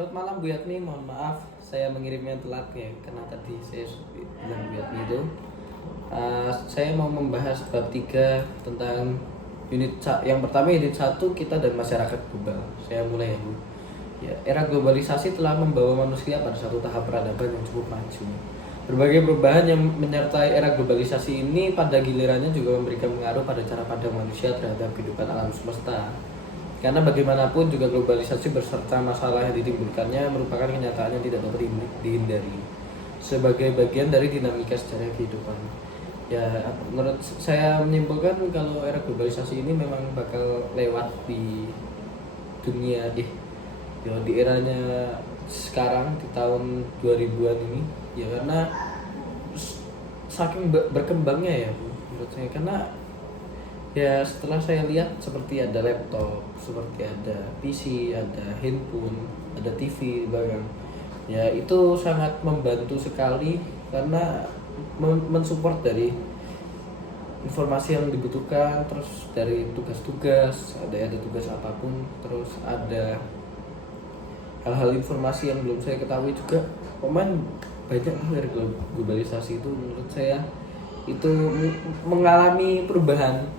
Selamat malam Bu Yatmi, mohon maaf saya mengirimnya telat ya karena tadi saya bilang Bu Yatmi itu. Saya mau membahas bab 3 tentang yang pertama unit 1 kita dan masyarakat global. Saya mulai ya Bu. Ya, era globalisasi telah membawa manusia pada satu tahap peradaban yang cukup maju. Berbagai perubahan yang menyertai era globalisasi ini pada gilirannya juga memberikan pengaruh pada cara pandang manusia terhadap kehidupan alam semesta. Karena bagaimanapun juga globalisasi beserta masalah yang ditimbulkannya merupakan kenyataan yang tidak dapat dihindari sebagai bagian dari dinamika sejarah kehidupan. Ya, menurut saya menyimpulkan kalau era globalisasi ini memang bakal lewat di dunia ya di eranya sekarang di tahun 2000-an ini ya karena saking berkembangnya ya menurut saya karena ya setelah saya lihat seperti ada laptop, seperti ada PC, ada handphone, ada TV bahkan ya itu sangat membantu sekali karena mensupport dari informasi yang dibutuhkan, terus dari tugas-tugas ada tugas apapun, terus ada hal-hal informasi yang belum saya ketahui juga. Pemain banyak dari globalisasi itu menurut saya itu mengalami perubahan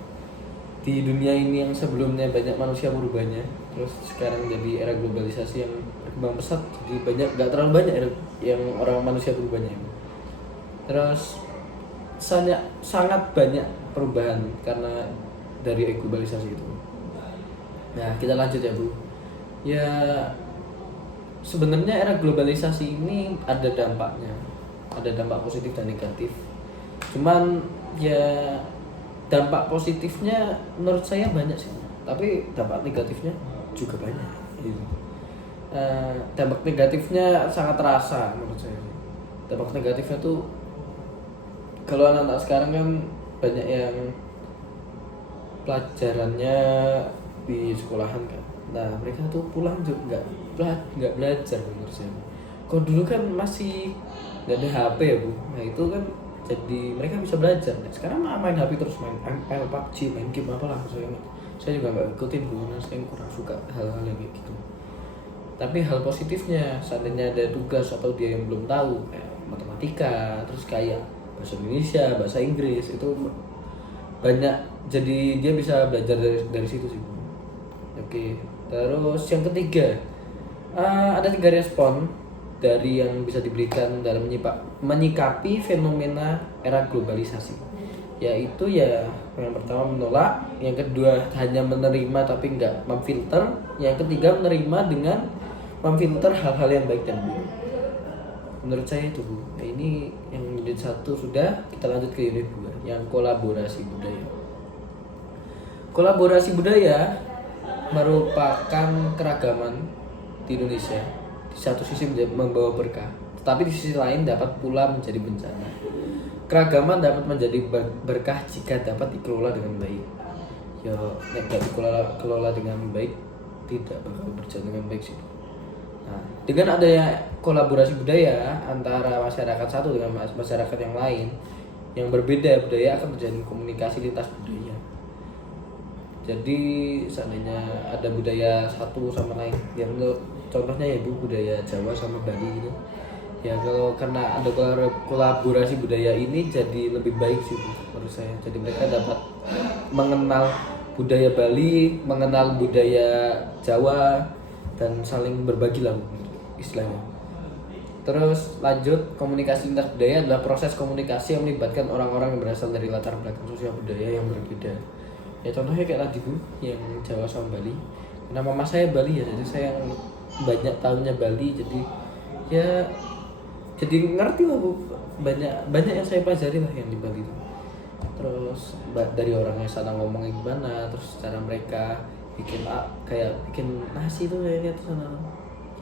di dunia ini yang sebelumnya banyak manusia merubahnya, terus sekarang jadi era globalisasi yang berkembang pesat, jadi nggak terlalu banyak yang orang manusia berubahnya. Terus sangat banyak perubahan karena dari globalisasi itu. Nah kita lanjut ya Bu. Ya sebenarnya era globalisasi ini ada dampaknya, ada dampak positif dan negatif. Cuman ya dampak positifnya menurut saya banyak sih, tapi dampak negatifnya juga banyak. Gitu. Dampak negatifnya sangat terasa menurut saya. Dampak negatifnya tuh kalau anak-anak sekarang kan banyak yang pelajarannya di sekolahan kan. Nah mereka tuh pulang juga nggak belajar menurut saya. Kalau dulu kan masih nggak ada HP ya Bu. Nah itu kan jadi mereka bisa belajar. Nah, sekarang main HP terus main ML, PUBG, main game apalah saya juga nggak ikutin Bu, karena saya kurang suka hal-hal yang kayak gitu. Tapi hal positifnya seandainya ada tugas atau dia yang belum tahu kayak matematika, terus kayak bahasa Indonesia, bahasa Inggris itu banyak, jadi dia bisa belajar dari situ sih Bu. Oke, terus yang ketiga ada 3 respon dari yang bisa diberikan dalam menyikapi fenomena era globalisasi, yaitu ya yang pertama menolak, yang kedua hanya menerima tapi nggak memfilter, yang ketiga menerima dengan memfilter hal-hal yang baik dan buruk. Menurut saya itu Bu. Nah, ini yang unit 1 sudah, kita lanjut ke unit 2 yang kolaborasi budaya. Kolaborasi budaya merupakan keragaman di Indonesia. Di satu sisi membawa berkah, tetapi di sisi lain dapat pula menjadi bencana. Keragaman dapat menjadi berkah jika dapat dikelola dengan baik. Ya, nek gak dikelola dengan baik tidak bakal berjalan dengan baik sih. Nah, dengan adanya kolaborasi budaya antara masyarakat satu dengan masyarakat yang lain yang berbeda budaya akan terjadi komunikasi lintas budaya. Jadi seandainya ada budaya satu sama lain, ya menurut contohnya ya Bu, budaya Jawa sama Bali gitu. Ya kalau karena ada kolaborasi budaya ini jadi lebih baik sih Bu, menurut saya. Jadi mereka dapat mengenal budaya Bali, mengenal budaya Jawa, dan saling berbagi lah istilahnya. Terus lanjut, komunikasi lintas budaya adalah proses komunikasi yang melibatkan orang-orang yang berasal dari latar belakang sosial budaya yang berbeda. Ya contohnya kayak tadi Bu, yang Jawa sama Bali. Karena mama saya Bali ya, jadi saya banyak tahunya Bali, jadi ngerti lah Bu, banyak yang saya pelajari lah yang di Bali itu. Terus dari orangnya sana ngomongnya gimana, terus cara mereka kayak bikin nasi tuh kayaknya tuh sana,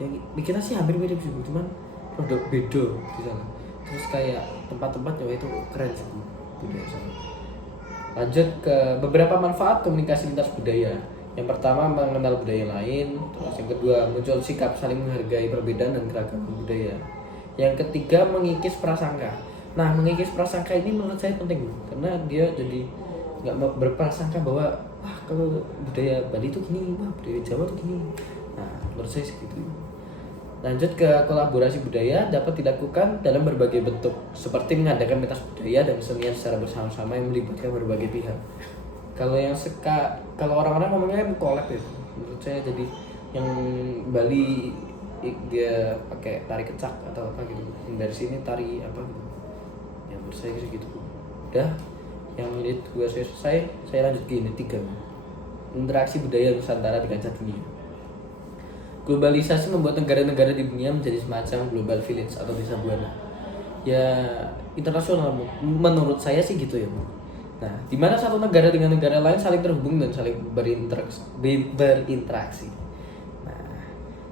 kayak bikin nasi hampir mirip sih Bu, cuman produk beda di sana. Terus kayak tempat-tempatnya itu keren sih Bu, budaya sana. Lanjut ke beberapa manfaat komunikasi lintas budaya. Yang pertama mengenal budaya lain, terus yang kedua muncul sikap saling menghargai perbedaan dan keragaman budaya. Yang ketiga mengikis prasangka. Nah mengikis prasangka ini menurut saya penting karena dia jadi nggak berprasangka bahwa wah kalau budaya Bali itu gini, wah budaya Jawa itu gini. Nah menurut saya segitu. Lanjut ke kolaborasi budaya dapat dilakukan dalam berbagai bentuk, seperti mengadakan pentas budaya dan kesenian secara bersama-sama yang melibatkan berbagai pihak. Kalau orang-orang ngomongnya kan collab ya, menurut saya jadi yang Bali dia pakai tari kecak atau apa gitu, yang dari sini tari apa gitu, yang menurut saya gitu. Udah, yang menit gue selesai, saya lanjut ke ini 3, interaksi budaya Nusantara di kancah dunia. Globalisasi membuat negara-negara di dunia menjadi semacam global village atau desa buana. Ya internasional menurut saya sih gitu ya. Nah, di mana satu negara dengan negara lain saling terhubung dan saling berinteraksi. Nah,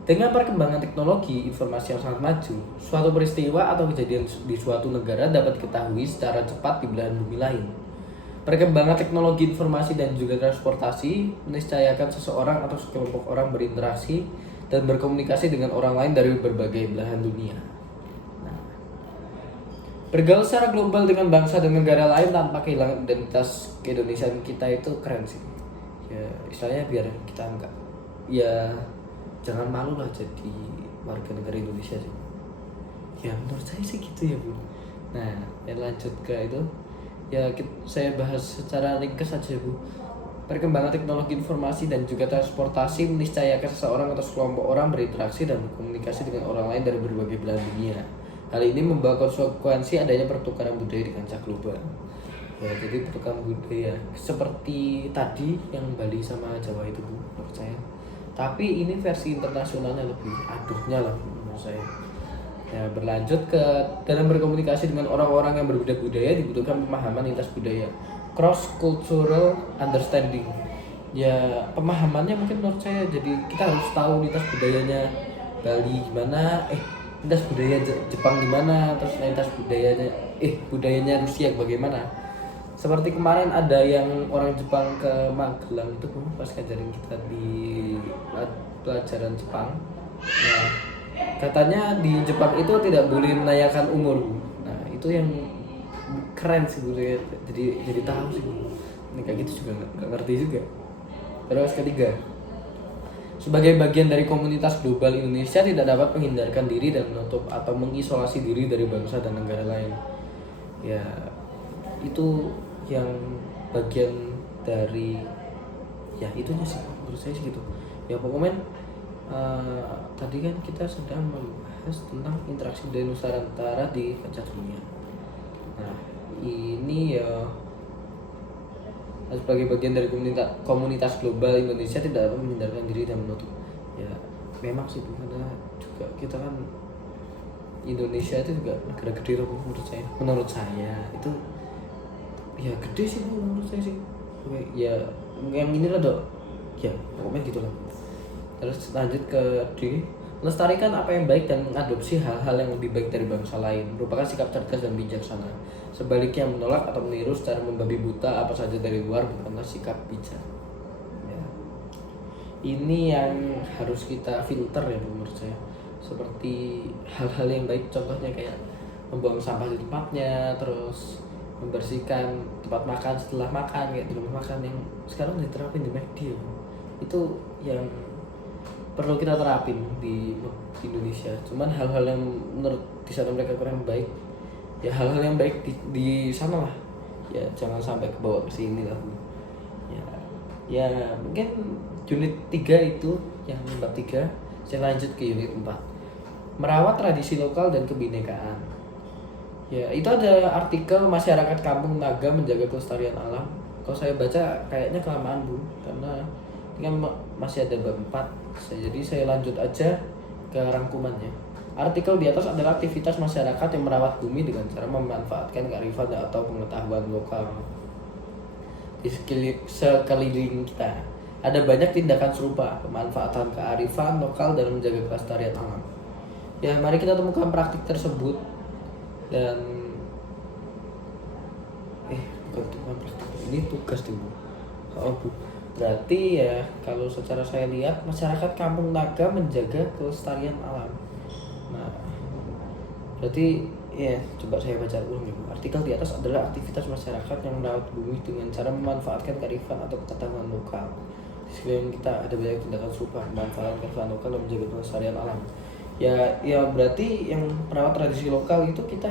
dengan perkembangan teknologi informasi yang sangat maju, suatu peristiwa atau kejadian di suatu negara dapat diketahui secara cepat di belahan bumi lain. Perkembangan teknologi informasi dan juga transportasi meniscayakan seseorang atau sekelompok orang berinteraksi dan berkomunikasi dengan orang lain dari berbagai belahan dunia. Nah, bergaul secara global dengan bangsa dan negara lain tanpa kehilangan identitas keindonesiaan kita itu keren sih. Ya, istilahnya biar kita enggak, ya jangan malu lah jadi warga negara Indonesia sih. Ya menurut saya sih gitu ya Bu. Nah, yang lanjut ke itu, ya saya bahas secara ringkas saja Bu. Perkembangan teknologi informasi dan juga transportasi meniscayakan seseorang atau sekelompok orang berinteraksi dan berkomunikasi dengan orang lain dari berbagai belahan dunia. Hal ini membawa konsekuensi adanya pertukaran budaya di kancah global. Ya, jadi pertukaran budaya seperti tadi yang Bali sama Jawa itu Bu, menurut saya. Tapi ini versi internasionalnya lebih aduhnya lah menurut saya. Ya, berlanjut ke dalam berkomunikasi dengan orang-orang yang berbeda budaya dibutuhkan pemahaman lintas budaya, cross cultural understanding. Ya pemahamannya mungkin menurut saya jadi kita harus tahu lintas budayanya Bali gimana, lintas budaya Jepang gimana, terus lintas budayanya Rusia bagaimana. Seperti kemarin ada yang orang Jepang ke Magelang itu pas ngajarin kita di pelajaran Jepang. Nah, katanya di Jepang itu tidak boleh menanyakan umur. Nah, itu yang keren sih Bu. Jadi tahu sih. Ini kayak gitu juga nggak ngerti juga. Terus ketiga, sebagai bagian dari komunitas global, Indonesia tidak dapat menghindarkan diri dan menutup atau mengisolasi diri dari bangsa dan negara lain. Ya, itu yang bagian dari ya itunya sih menurut saya sih gitu. Ya pokoknya tadi kan kita sedang membahas tentang interaksi budaya Nusantara di kancah dunia. Nah, ini ya sebagai bagian dari komunitas global, Indonesia tidak dapat menghindarkan diri dan menutup. Ya, memang sih karena juga kita kan Indonesia itu juga negara gede loh menurut saya. Menurut saya itu ya gede sih menurut saya sih. Oke, ya yang ini lah dok. Ya pokoknya gitulah. Terus lanjut ke D, melestarikan apa yang baik dan mengadopsi hal-hal yang lebih baik dari bangsa lain merupakan sikap cerdas dan bijaksana. Sebaliknya menolak atau meniru secara membabi buta apa saja dari luar bukanlah sikap bijak. Ya. Ini yang harus kita filter ya menurut saya. Seperti hal-hal yang baik contohnya kayak membuang sampah di tempatnya, terus membersihkan tempat makan setelah makan kayak di rumah makan yang sekarang diterapin di McD ya. Itu yang perlu kita terapin di Indonesia. Cuman hal-hal yang menurut di sana mereka kurang baik, ya hal-hal yang baik di sana lah. Ya jangan sampai kebawa ke sini lah. Ya mungkin unit 3 itu yang bab 3. Saya lanjut ke unit 4. Merawat tradisi lokal dan kebinekaan. Ya, itu ada artikel masyarakat kampung Naga menjaga kelestarian alam. Kalau saya baca kayaknya kelamaan Bu, karena ini kan masih ada bab 4. Jadi saya lanjut aja ke rangkumannya. Artikel di atas adalah aktivitas masyarakat yang merawat bumi dengan cara memanfaatkan kearifan atau pengetahuan lokal di sekeliling kita. Ada banyak tindakan serupa pemanfaatan kearifan lokal dalam menjaga kelestarian alam. Ya, mari kita temukan praktik tersebut dan bukan praktik, ini tugas nih Bu. Oh Bu, berarti ya kalau secara saya lihat masyarakat kampung Naga menjaga kelestarian alam. Nah, berarti ya coba saya baca ulang ya Bu. Artikel di atas adalah aktivitas masyarakat yang merawat bumi dengan cara memanfaatkan kearifan atau pengetahuan lokal. Di sekeliling kita ada banyak tindakan serupa memanfaatkan kearifan lokal dan menjaga kelestarian alam. Ya berarti yang merawat tradisi lokal itu kita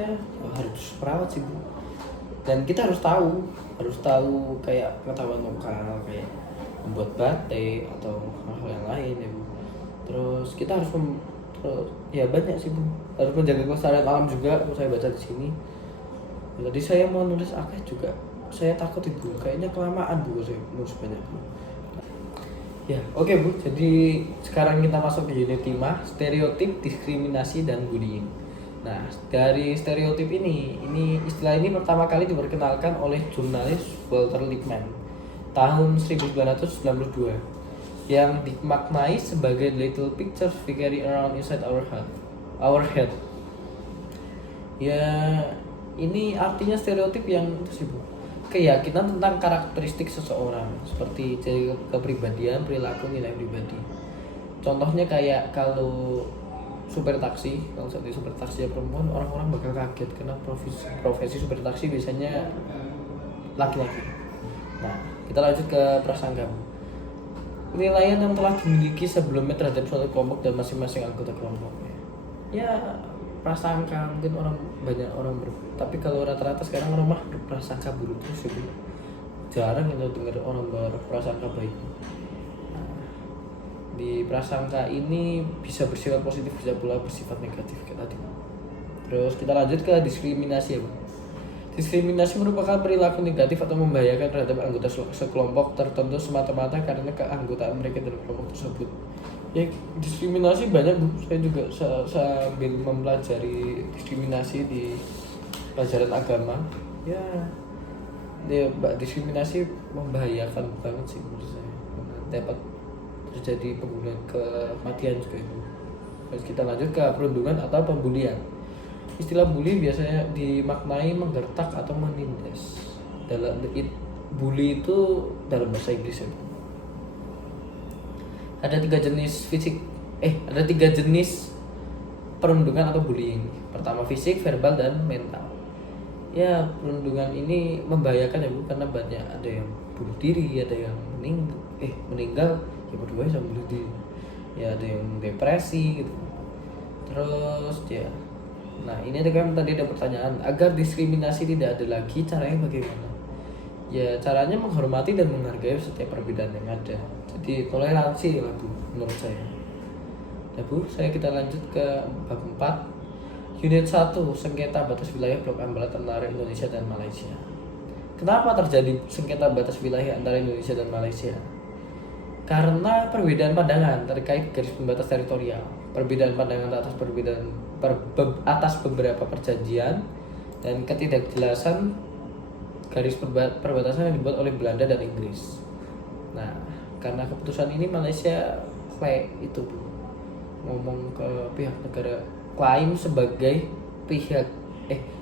harus merawat sih Bu. Dan kita harus tahu kayak pengetahuan lokal, kayak membuat batik atau hal-hal yang lain ya Bu. Terus kita harus terus ya banyak sih Bu, harus menjaga kelestarian alam juga. Saya baca di sini. Jadi saya mau nulis akeh juga, saya takut Ibu kayaknya kelamaan Bu saya nulis banyak Bu. Ya, oke Bu. Jadi sekarang kita masuk ke unit 5, stereotip, diskriminasi dan bullying. Nah, dari stereotip ini istilah ini pertama kali diperkenalkan oleh jurnalis Walter Lippmann tahun 1992 yang dimaknai sebagai little pictures we carry around inside our head. Ya, ini artinya stereotip yang itu sih Bu, keyakinan tentang karakteristik seseorang seperti ciri kepribadian, perilaku, nilai pribadi. Contohnya kayak kalau supir taksi, kalau satu supir taksi ya perempuan, orang-orang bakal kaget karena profesi supir taksi biasanya laki-laki. Nah, kita lanjut ke prasangka. Penilaian yang telah dimiliki sebelumnya terhadap suatu kelompok dan masing-masing anggota kelompoknya. Ya, prasangka mungkin banyak orang tapi kalau rata-rata sekarang orang mah berprasangka buruk terus ya. Jarang kita dengar orang berprasangka baik. Nah, di prasangka ini bisa bersifat positif, bisa pula bersifat negatif kayak tadi. Terus kita lanjut ke diskriminasi ya Bu. Diskriminasi merupakan perilaku negatif atau membahayakan terhadap anggota sekelompok tertentu semata-mata karena keanggotaan mereka dalam kelompok tersebut. Ya, diskriminasi banyak Bu. Saya juga sambil mempelajari diskriminasi di pelajaran agama. Ya diskriminasi membahayakan banget sih menurut saya. Dapat terjadi pembunuhan, kematian juga itu. Terus kita lanjut ke perundungan atau pembulian. Istilah bully biasanya dimaknai menggertak atau menindas. Bully itu dalam bahasa Inggris ya. Ada tiga jenis perundungan atau bullying. Pertama fisik, verbal, dan mental. Ya, perundungan ini membahayakan ya Bu, karena banyak ada yang bunuh diri, ada yang meninggal ya berdua sama bunuh diri. Ya ada yang depresi gitu. Terus ya. Nah, ini tadi ada pertanyaan, agar diskriminasi tidak ada lagi, caranya bagaimana? Ya, caranya menghormati dan menghargai setiap perbedaan yang ada. Jadi toleransi lah Bu, menurut saya. Ya Bu, kita lanjut ke bab 4. Unit 1, sengketa batas wilayah Blok Ambalat antara Indonesia dan Malaysia. Kenapa terjadi sengketa batas wilayah antara Indonesia dan Malaysia? Karena perbedaan pandangan terkait garis pembatas teritorial, perbedaan pandangan atas beberapa perjanjian, dan ketidakjelasan garis perbatasan yang dibuat oleh Belanda dan Inggris. Nah, karena keputusan ini Malaysia itu Bu, ngomong ke pihak negara, klaim sebagai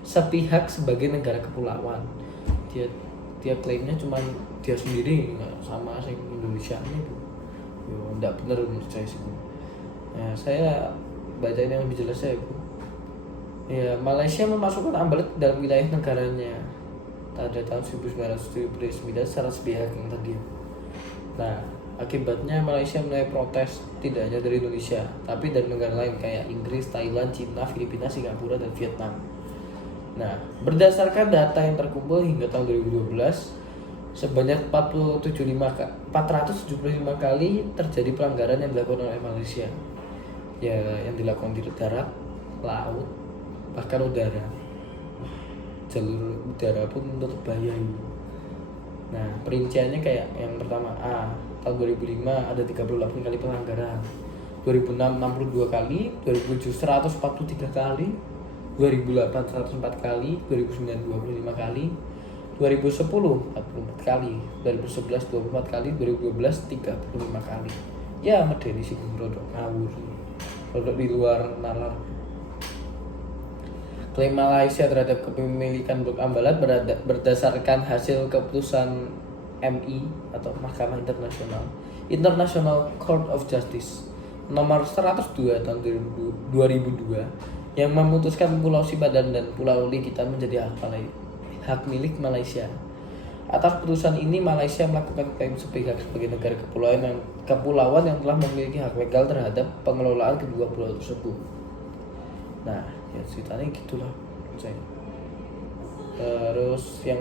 sepihak sebagai negara kepulauan. Dia klaimnya cuma dia sendiri, nggak sama sing Indonesia ini Bu. Yo, enggak benar menurut saya sih Bu. Nah, saya bacain yang lebih jelas ya Bu. Ya, Malaysia memasukkan Ambalat dalam wilayah negaranya pada tahun 1979 secara sepihak yang tadi. Nah, akibatnya Malaysia mulai protes tidak hanya dari Indonesia, tapi dari negara lain kayak Inggris, Thailand, Cina, Filipina, Singapura, dan Vietnam. Nah, berdasarkan data yang terkumpul hingga tahun 2012, sebanyak 475 kali terjadi pelanggaran yang dilakukan oleh Malaysia. Ya, yang dilakukan di darat, laut, bahkan udara. Jalur udara pun tetap bahaya. Nah, perinciannya kayak yang pertama tahun 2005 ada 38 kali pelanggaran, 2006 62 kali, 2007 143 kali, 2008 104 kali, 2009 25 kali, 2010 44 kali, 2011 24 kali, 2012 35 kali. Ya medeni sih rodok ngawur, rodok di luar nalar. Klaim Malaysia terhadap kepemilikan Blok Ambalat berdasarkan hasil keputusan MI atau Mahkamah International Court of Justice nomor 102 tahun 2002 yang memutuskan Pulau Sipadan dan Pulau Likitan menjadi hak milik Malaysia. Atas putusan ini, Malaysia melakukan klaim sepihak sebagai negara kepulauan yang telah memiliki hak legal terhadap pengelolaan kedua pulau tersebut. Nah, ya ceritanya gitulah. Terus yang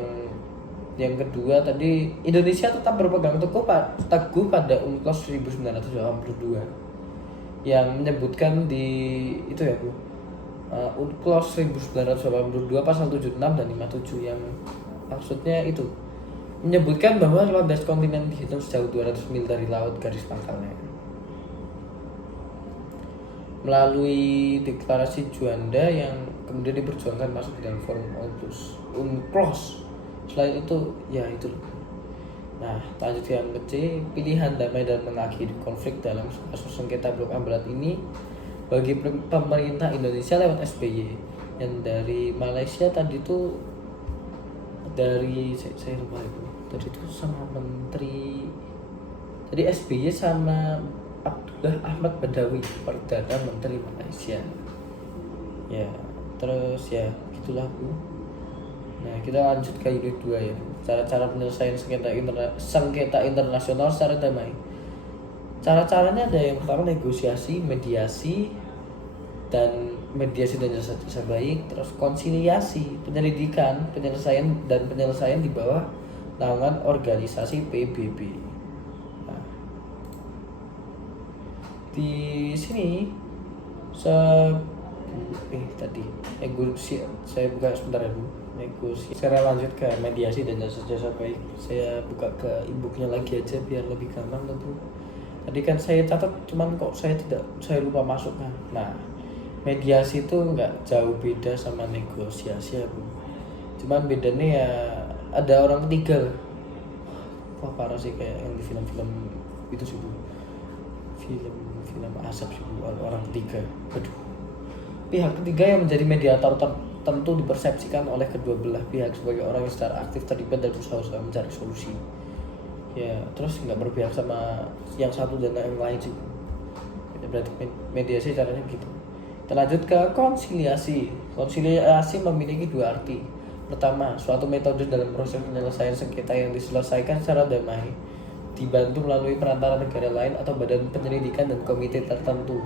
kedua tadi, Indonesia tetap berpegang teguh pada UNCLOS 1982 yang menyebutkan di itu ya Bu, UNCLOS 1982 pasal 76 dan 57 yang maksudnya itu menyebutkan bahwa landas kontinen dihitung sejauh 200 mil dari laut garis pangkalnya. Melalui deklarasi Juanda yang kemudian diperjuangkan masuk ke dalam forum UNCLOS. Selain itu, ya itu. Nah, lanjut yang C, pilihan damai dan mengakhiri konflik dalam kasus sengketa Blok A Barat ini bagi pemerintah Indonesia lewat SBY. Yang dari Malaysia tadi itu dari saya lupa itu. Tadi itu sama menteri. Jadi SBY sama Abdullah Ahmad Badawi, Perdana Menteri Malaysia. Ya, terus ya gitulah Bu. Nah, kita lanjut ke unit 2 ya Bu. Cara-cara penyelesaian sengketa internasional secara damai. Cara-caranya ada yang pertama negosiasi, mediasi dan jasa baik, terus konsiliasi, penyelidikan, penyelesaian di bawah naungan organisasi PBB. Nah, di sini saya buka sebentar ya Bu. Negosiasi. Saya lanjut ke mediasi dan jasa baik. Saya buka ke e-booknya lagi aja biar lebih gampang tentu. Tadi kan saya catat, cuman kok saya lupa masukkan. Nah, mediasi itu nggak jauh beda sama negosiasi ya Bu. Cuman bedanya ya ada orang ketiga. Wah parah sih, kayak yang di film-film itu sih Bu. Film asap sih Bu, orang ketiga. Aduh. Pihak ketiga yang menjadi mediator tentu dipersepsikan oleh kedua belah pihak sebagai orang yang secara aktif terlibat dalam usaha mencari solusi. Ya, terus nggak berpihak sama yang satu dan yang lain sih. Ya, berarti mediasi caranya gitu. Kita lanjut ke konsiliasi. Konsiliasi memiliki dua arti. Pertama, suatu metode dalam proses penyelesaian sengketa yang diselesaikan secara damai, dibantu melalui perantara negara lain atau badan penyelidikan dan komite tertentu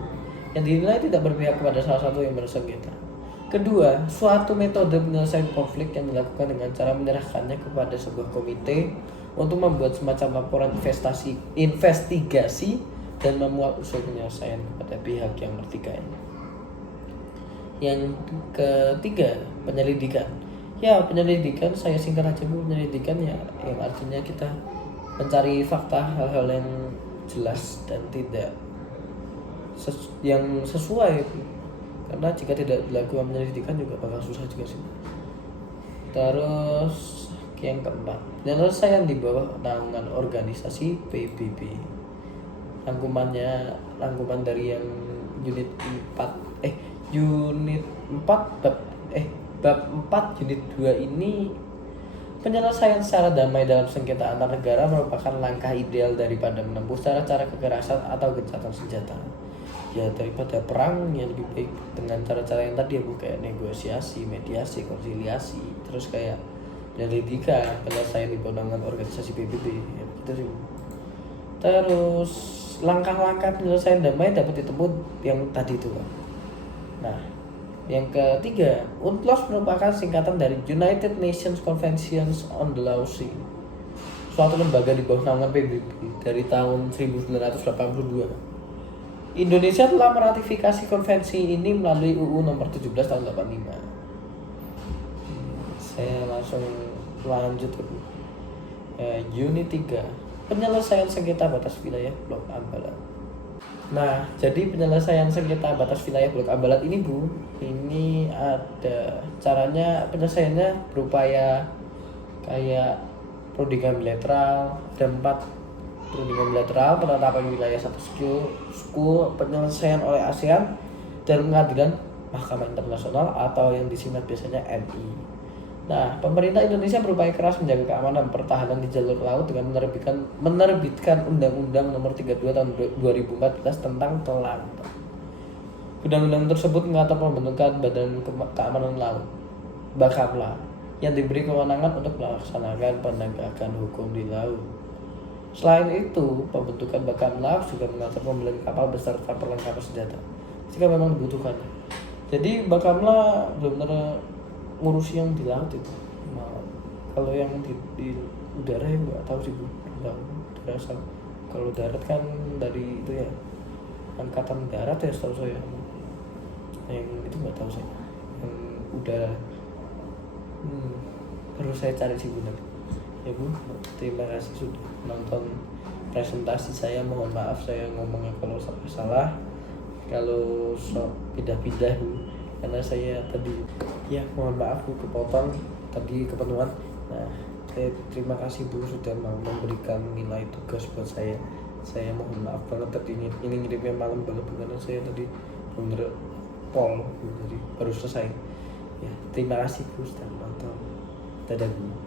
yang dinilai tidak berpihak kepada salah satu yang bersengketa. Kedua, suatu metode penyelesaian konflik yang dilakukan dengan cara menyerahkannya kepada sebuah komite untuk membuat semacam laporan investigasi dan memuat usul penyelesaian kepada pihak yang bertikai. Yang ketiga, penyelidikan. Ya, penyelidikan saya singkat aja Bu. Penyelidikan ya yang artinya kita mencari fakta, hal-hal yang jelas dan tidak yang sesuai. Karena jika tidak dilakukan penyelidikan juga bakal susah juga sih. Terus yang keempat, penyelesaian di bawah naungan organisasi PBB. Rangkuman dari yang unit 4 bab 4 unit 2 ini, penyelesaian secara damai dalam sengketa antar negara merupakan langkah ideal daripada menempuh cara-cara kekerasan atau gencatan senjata. Ya, daripada perang yang lebih baik dengan cara-cara yang tadi ya Bu, kayak negosiasi, mediasi, konsiliasi, terus kayak penyelidikan, penyelesaian di naungan organisasi PBB ya, gitu sih. Terus langkah-langkah penyelesaian damai dapat ditempuh yang tadi itu. Nah, yang ketiga, UNCLOS merupakan singkatan dari United Nations Conventions on the Law Sea, suatu lembaga di bawah naungan PBB dari tahun 1982. Indonesia telah meratifikasi konvensi ini melalui UU nomor 17 tahun 85. Saya langsung lanjut ke unit 3, penyelesaian sengketa batas wilayah Blok A Barat. Nah, jadi penyelesaian sengketa batas wilayah Blok A Barat ini Bu, ini ada caranya penyelesaiannya berupaya kayak perundingan bilateral, ada 4 perundingan bilateral, penetapan wilayah satu suku, penyelesaian oleh ASEAN, dan pengadilan Mahkamah Internasional atau yang disingkat biasanya MI. Nah, pemerintah Indonesia berupaya keras menjaga keamanan dan pertahanan di jalur laut dengan menerbitkan Undang-Undang Nomor 32 Tahun 2014 tentang Telang. Undang-undang tersebut mengatur pembentukan Badan Keamanan Laut, Bakamla, yang diberi kewenangan untuk melaksanakan penegakan hukum di laut. Selain itu, pembentukan Bakamla juga mengatur pembelian kapal beserta perlengkapan senjata jika memang dibutuhkan. Jadi Bakamla benar-benar ngurusi yang di laut itu. Nah, kalau yang di udara ya nggak tahu sih Bu. Udara asal. Kalau darat kan dari itu ya angkatan darat ya setahu saya. Yang itu nggak tahu saya. Yang udara. Perlu saya cari sih benar. Ya Bu, terima kasih sudah nonton presentasi saya. Mohon maaf saya ngomongnya kalau salah, kalau pindah-pindah Bu, karena saya tadi ya mohon maaf Bu kepotong tadi kepenuhan. Nah, saya terima kasih Bu sudah mau memberikan nilai tugas buat saya. Saya mohon maaf banget tadi ini ngirimnya malam banget karena saya tadi bener pol jadi baru selesai. Ya, terima kasih Bu sudah nonton. Dadah Bu.